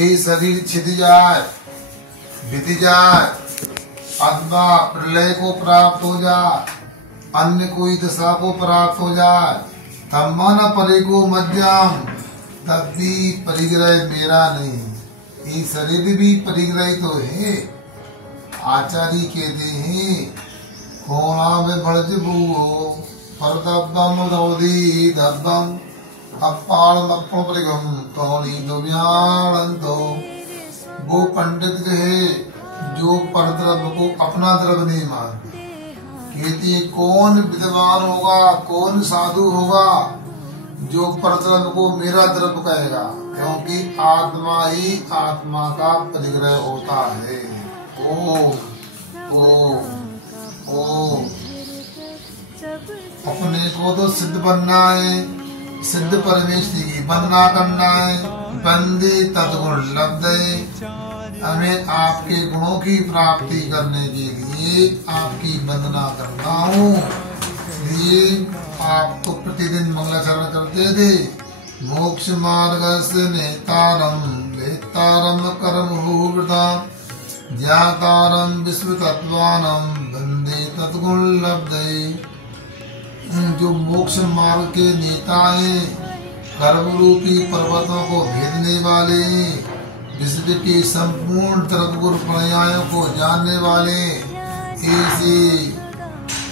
ये शरीर छिद जाए, बीत जाए, अथवा प्रलय को प्राप्त हो जाए, अन्य कोई दशा को प्राप्त हो जाए, तब मन परे को मध्यम, तब भी परिग्रह मेरा नहीं। ये शरीर भी परिग्रह तो है। आचार्य कहते हैं कोणा में भड़ज भूओ परदब्बम दौदी दब्बम अपाल परिगम तौनी दुव्याणंतो। वो पंडित है जो परद्रव्य को अपना द्रव्य नहीं मानते। कहते कौन विद्वान होगा, कौन साधु होगा जो परद्रव्य को मेरा द्रव्य कहेगा, क्योंकि आत्मा ही आत्मा का परिग्रह होता है। ओ अपने को तो सिद्ध बनना है, सिद्ध परमेश्वरी की वंदना करना है। बंदे तद्गुण लब्धे, हमें आपके गुणों की प्राप्ति करने के लिए आपकी वंदना करता हूँ। इसलिए आप तो प्रतिदिन मंगलाचरण करते थे। मोक्ष मार्ग से नेतारम वेतारम कर्म भूवृताम ज्ञातारम विश्व तत्वानम वंदे तद्गुण लब्धे। जो मोक्ष मार्ग के नेता हैं, कर्म रूपी पर्वतों को भेदने वाले, विश्व के संपूर्ण तरंगुर पर्यायों को जानने वाले, ऐसे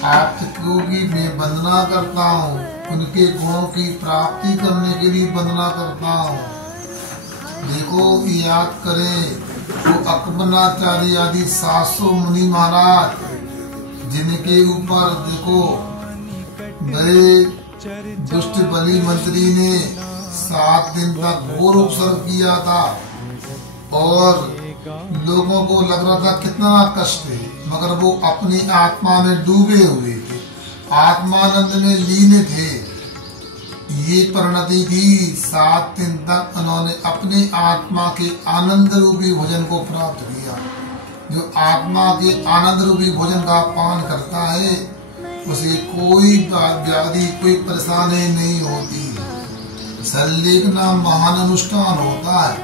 आपको की मैं वंदना करता हूँ। उनके गुणों की प्राप्ति करने के लिए वंदना करता हूँ। देखो याद करें तो अकबनाचार्य आदि 700 मुनि महाराज, जिनके ऊपर देखो बड़े दुष्ट बलि मंत्री ने 7 दिन तक घोर उपसर्ग किया था और लोगों को लग रहा था कितना कष्ट है, मगर वो अपनी आत्मा में डूबे हुए थे, आत्मानंद में लीन थे। ये परिणति थी। 7 दिन तक उन्होंने अपनी आत्मा के आनंद रूपी भोजन को प्राप्त किया। जो आत्मा के आनंद रूपी भोजन का पान करता है उसे कोई व्याधि, कोई परेशानी नहीं होती। संलेखना महान अनुष्ठान होता है,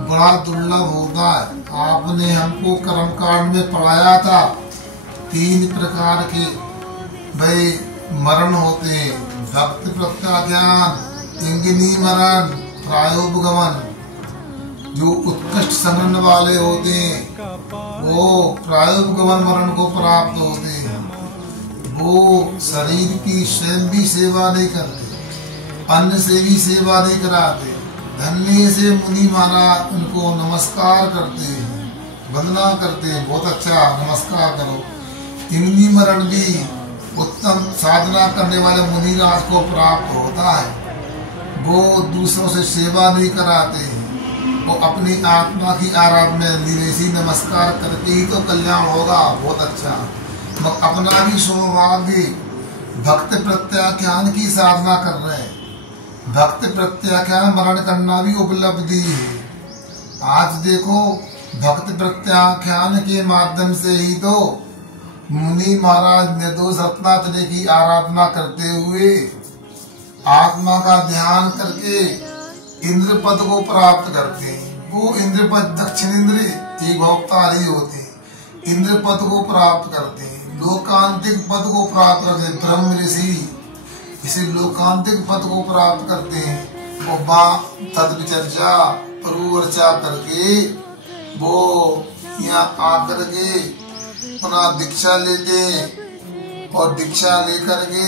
बड़ा दुर्लभ होता है। आपने हमको कर्म कांड में पढ़ाया था 3 प्रकार के भाई मरण होते हैं। भक्त प्रत्याख्यान, इंगिनी मरण, प्रायोपगमन। जो उत्कृष्ट समरण वाले होते हैं वो प्रायोपगमन मरण को प्राप्त होते हैं। वो शरीर की स्वयं भी सेवा नहीं करते, अन्न से भी सेवा नहीं कराते। धन्य से मुनि महाराज उनको नमस्कार करते हैं, वंदना करते हैं, बहुत अच्छा नमस्कार करो। इंगिनी मरण भी उत्तम साधना करने वाले मुनिराज को प्राप्त होता है। वो दूसरों से सेवा नहीं कराते हैं, वो अपनी आत्मा की आराधना में निवेशी नमस्कार करके ही तो कल्याण होगा। बहुत अच्छा। मगर अपना भी सौभाग्य भक्त प्रत्याख्यान की साधना कर रहे हैं। भक्त प्रत्याख्यान मरण करना भी उपलब्धि है। आज देखो भक्त प्रत्याख्यान के माध्यम से ही तो मुनि महाराज निर्दोष रत्नात्रय की आराधना करते हुए आत्मा का ध्यान करके इंद्र पद को प्राप्त करते हैं। वो इंद्र पद दक्षिण इंद्र एक भोक्तारी होते हैं, इंद्र पद को प्राप्त करते हैं। लोकांतिक पद को प्राप्त करते हैं, ब्रह्म ऋषि इसे लोकांतिक पद को प्राप्त करते हैं। वो तद विचर्चा प्रभुवर्चा करके वो यहाँ आकर के पुनः दीक्षा लेते हैं और दीक्षा लेकर के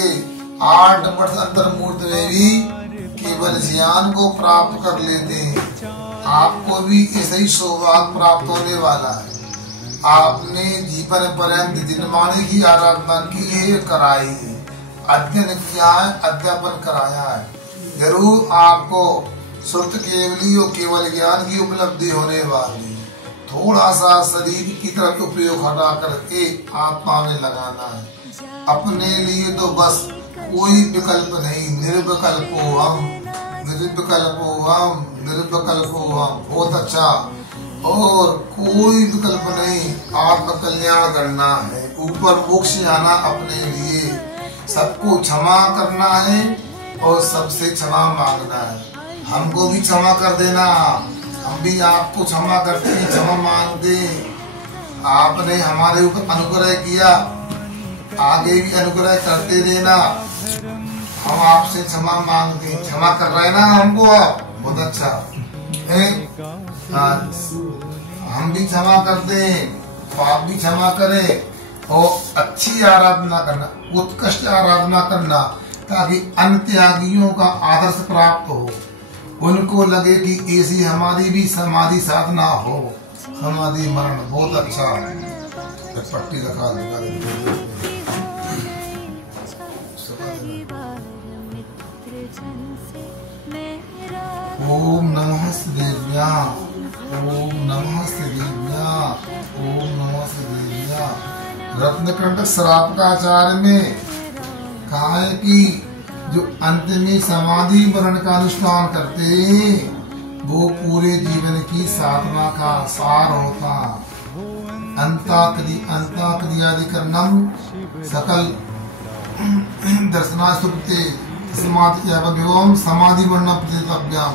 8 वर्ष अंतर्मूर्त में भी केवल ज्ञान को प्राप्त कर लेते हैं। आपको भी ऐसा ही सौभाग्य प्राप्त होने वाला है। आपने जीवन पर्यंत जिनमाने की आराधना की है, कराई है, अध्ययन किया है, अध्यापन कराया है। जरूर आपको शुद्ध केवली और केवल ज्ञान की उपलब्धि होने वाली है। थोड़ा सा शरीर की तरफ उपयोग हटा करके आत्मा में लगाना है। अपने लिए तो बस कोई विकल्प नहीं, निर्विकल्पो हम, निर्विकल्पो हम, निर्विकल्पो हम। बहुत अच्छा। और कोई विकल्प नहीं, आत्म कल्याण करना है, ऊपर मोक्ष आना अपने लिए, सबको क्षमा करना है और सबसे क्षमा मांगना है। हमको भी क्षमा कर देना, हम भी आपको क्षमा करते हैं, क्षमा मांगते हैं। आपने हमारे ऊपर अनुग्रह किया, आगे भी अनुग्रह करते देना। हम आपसे क्षमा मांगते हैं, क्षमा कर रहे हैं ना हमको आप, बहुत अच्छा है। हम भी क्षमा करते हैं, तो आप भी क्षमा करें और अच्छी आराधना करना, उत्कृष्ट आराधना करना, ताकि अन्य त्यागियों का आदर्श प्राप्त हो, उनको लगे कि ऐसी हमारी भी समाधि साधना हो, समाधि मरण। बहुत अच्छा पट्टी रखा ओम नमः शिवाय, ओम नमः शिवाय, ओम नमः शिवाय। रत्नकंठ श्राप का आचार्य में कहा है कि जो अंत में समाधि मरण का अनुष्ठान करते हैं वो पूरे जीवन की साधना का सार होता। अंताक्रियादि कर्णम सकल दर्शना सुप्ते समाधि मरण प्रतितव्यम।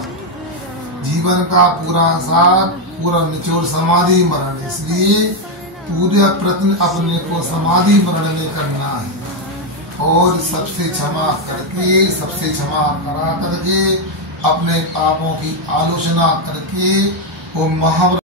जीवन का पूरा सार, पूरा निचोड़ समाधि मरण। इसलिए पूरे प्रश्न अपने को समाधि मरण में करना है और सबसे क्षमा करके, सबसे क्षमा करा करके, अपने पापों की आलोचना करके वो महाव्रत